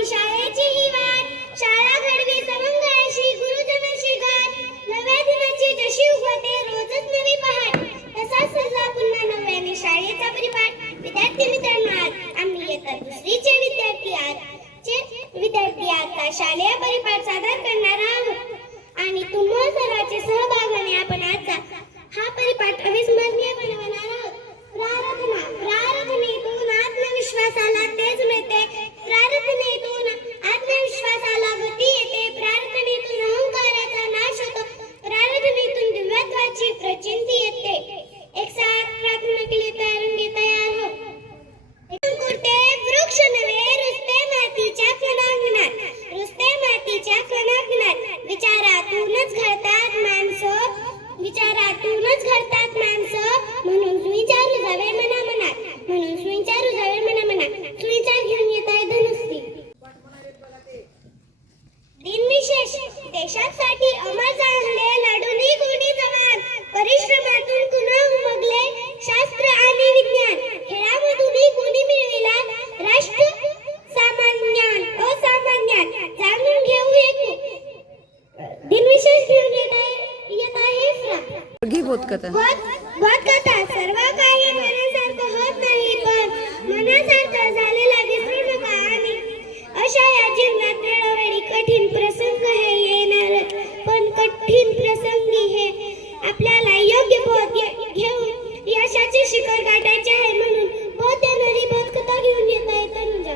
आम्ही शाळेची ही वाट, शाळा घडवी सवंगाशी गुरुजनाशी गाठ, नव्या दिनाची जशी उगवते रोजच नवी पहाट, तसाच सजला पुन्हा नव्याने शाळेचा परिपाठ. विद्यार्थी मित्रांनो, आज आम्ही इयत्ता दुसरीचे विद्यार्थी आता शालेय परिपाठ सादर करणार आहोत आणि तुम्हा सर्वांच्या सहभागाने आपण आजचा हा परिपाठ अविस्मरणीय बनवणार आहोत. प्रार्थना. प्रार्थनेतून आत्मविश्वासाला तेज मिळते, प्रार्थनेतून आत्मविश्वासाला गती येते, प्रार्थनेतून अहंकाराचा नाश होतो, प्रार्थनेतून दिव्यत्वाची प्रचिती येते. एक साथ प्रार्थना के लिए तयार हो. कुर्ते वृक्ष नवे रुजते मातीच्या कणांगणात, रुजते मातीच्या कणांगणात, विचारातूनच घडतात माणसं, विचारातूनच घडतात माणसं, म्हणून सुविचार रुजावे मनामनात, म्हणून सुविचार रुजावे मनामनात. सुविचार घेऊन येत आहे धनुश्री. दिनविशेष. देशासाठी अमर जाणले लढुनी गुणी जवान, परिश्रमातून पुन्हा उमगले शास्त्र आणि विज्ञान, खेळामधूनही गुणी मिळविला राष्ट्र सामान्यान असामान्यान, जाणून घेऊ एक दिनविशेष घेऊन येत आहे घे बोधकथा. बोधकथा. सर्व काही मनासारखं होत नाही, पण मनासारखं झालेला विसरू नका. आणि अशा या जीवनात वेळोवेळी कठीण प्रसंग हे येणारच, पण कठीण प्रसंगी हे आपल्याला योग्य बोध घेऊन यशाचे शिखर गाठायचे आहे. म्हणून बोध देणारी बोधकथा घेऊन येत आहे तनुजा.